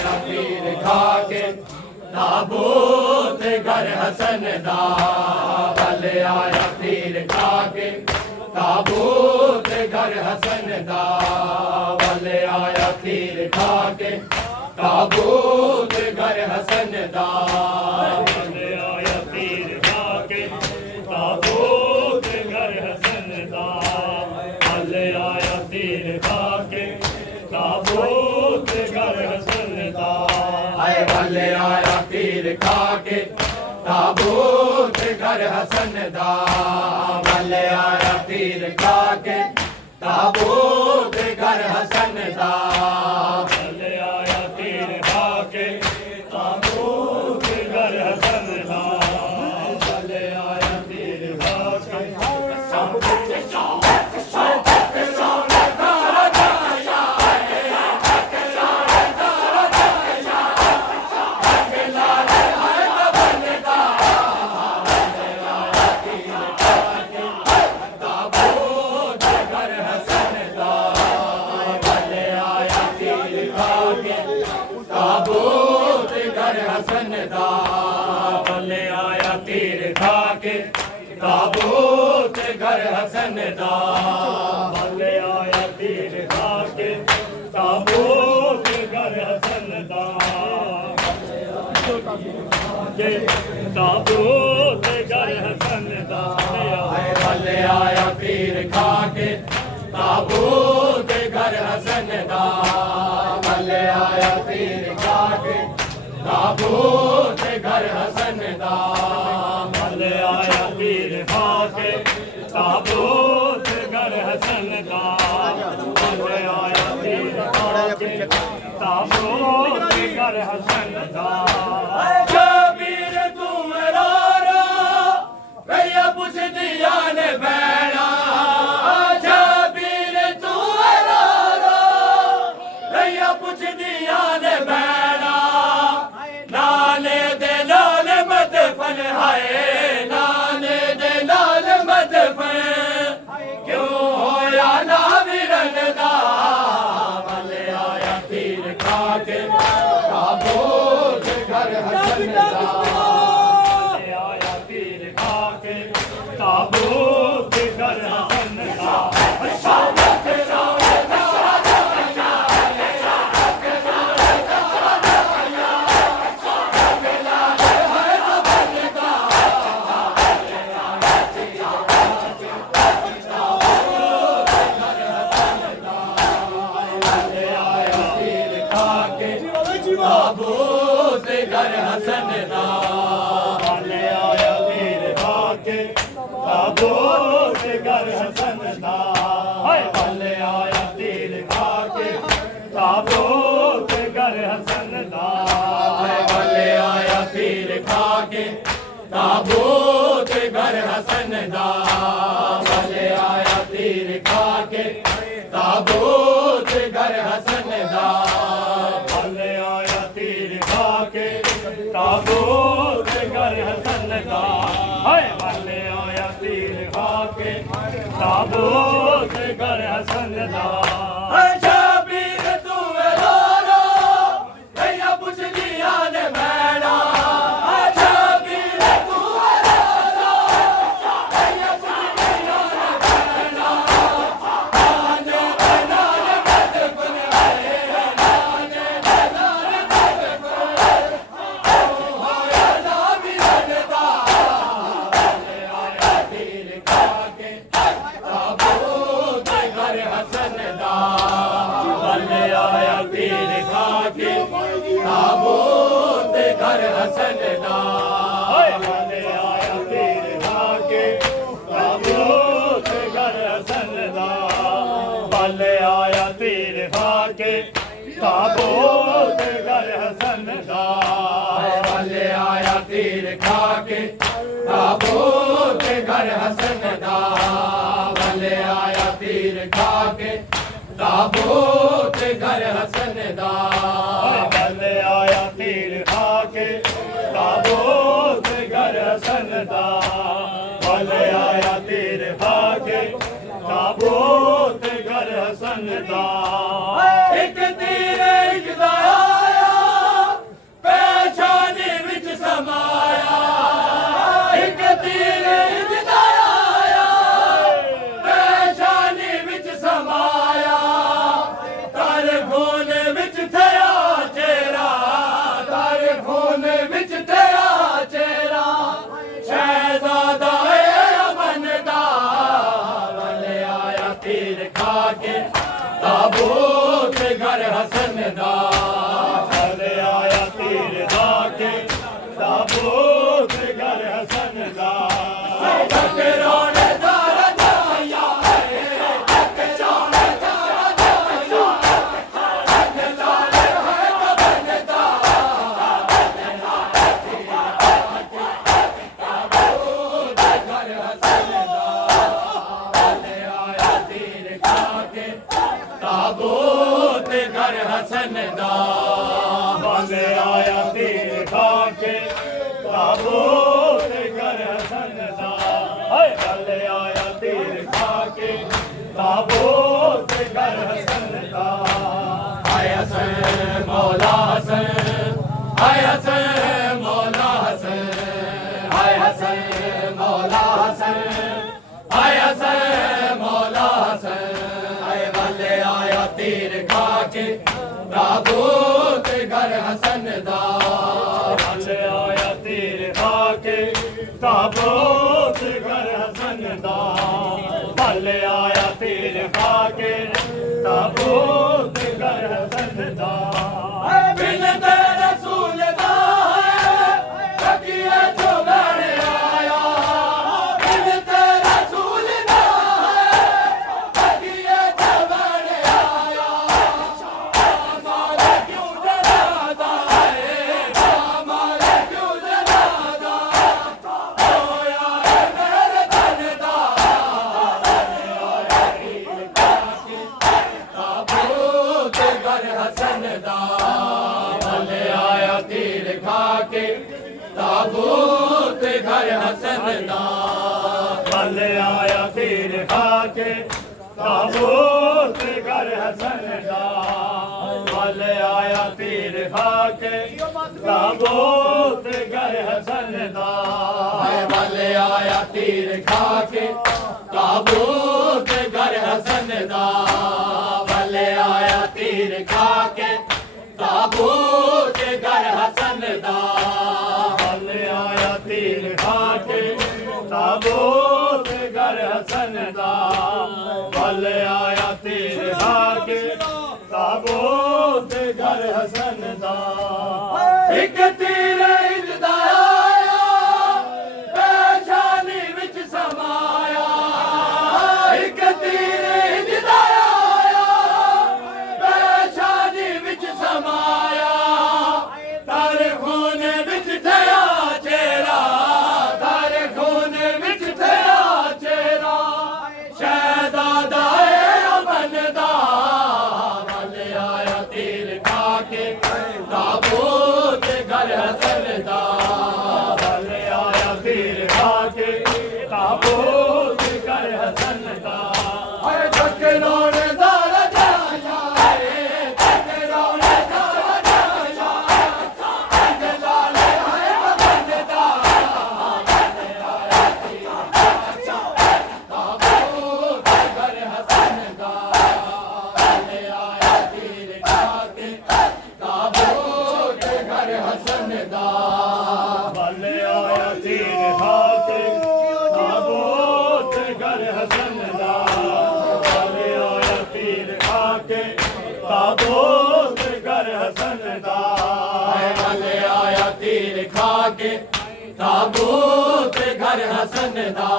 आया पीर खाके ताबूत घर हसन दा भले आया पीर खाके ताबूत घर हसन दा भले आया पीर खाके ताबूत घर हसन दा भले आया पीर खाके ताबूत घर हसन दा भले आया पीर खाके ताबूत घर हसन दा आए भले आया पीर खाके ताबूत घर हसन दा भले आया पीर खाके ताबूत घर हसन दा भले आया पीर खाके ताबूत घर हसन दा भले आया पीर खाके ताबूत घर हसन दा भले आया पीर खाके ताबूत घर हसन दा भले आया पीर खाके ताबूत घर हसन दा ताबूत घर हसन दा भले आया पीर खाके ताबूत घर हसन दा भले आया पीर खाके ताबूत घर हसन दा भले आया पीर खाके ताबूत घर हसन दा भले आया पीर खाके ताबूत घर हसन दा शबीर तू मेरा रो भैया पुछ दिया ने बैना शबीर तू मेरा रो भैया पुछ दिया ने बैना नाले दे लाल मदफन हाय नाले दे लाल मदफन क्यों होया ना विरन दा भले आया पीर खाके ताबूत घर हसन दा भले आया पीर खाके ताबूत घर हसन दा ताबूत घर हसन दा भले आया पीर खाके ताबूत घर हसन दा भले आया पीर खाके ताबूत घर हसन दा भले आया पीर खाके ताबूत घर हसन दा भले आया पीर खाके ताबूत घर हसन दा भले आया पीर खाके ताबूत घर हसन दा भले आया पीर खाके ताबूत घर हसन दा शबीर तू मेरा रो भैया पुछ दिया ने बैना शबीर तू मेरा रो भैया पुछ दिया ने बैना नाने दे लाल मदफन हाय नाने दे लाल मदफन क्यों होया ना विरन दा भले आया पीर खाके ताबूत घर हसन दा भले आया पीर खाके ताबूत घर हसन दा भले आया पीर खाके ताबूत घर हसन दा भले आया पीर खाके ताबूत घर हसन दा भले आया पीर खाके ताबूत घर हसन दा भले आया पीर खाके ताबूत घर हसन दा भले आया पीर खाके ताबूत घर हसन दा भले आया पीर खाके ताबूत घर हसन दा एक तीर इकदा आया तीर खा के ताबूत घर हसन दा बल आया तीर खा के ताबूत घर हसन दा बल आया तीर खा के ताबूत घर हसन दा बल आया तीर खा के ताबूत घर हसन दा बल आया तीर खा के ताबूत घर हसन दा बल आया तीर खा के ताबूत घर हसन दा बल आया तीर खा के ताबूत घर हसन दा एक तीर इंदा आया पेशानी विच समाया एक तीर इंदा आया पेशानी विच समाया तारे खून विच थया चेहरा तारे खून विच थया चेहरा शहजादा बनदा बल आया तीर खा के ताबूत घर हसन दा बल आया तीर खा के ताबूत घर हसन दा अरे ठकराने ज़रा जाया रे ठकराने ज़रा जाया जलाले है बनदा ताबूत घर हसन दा बल आया तीर खा के ताबूत घर हसन दा बल आया तीर खा के ताबूत घर हसन दा बल आया तीर खा के ताबूत घर हसन दा बल आया तीर खा के ताबूत घर हसन दा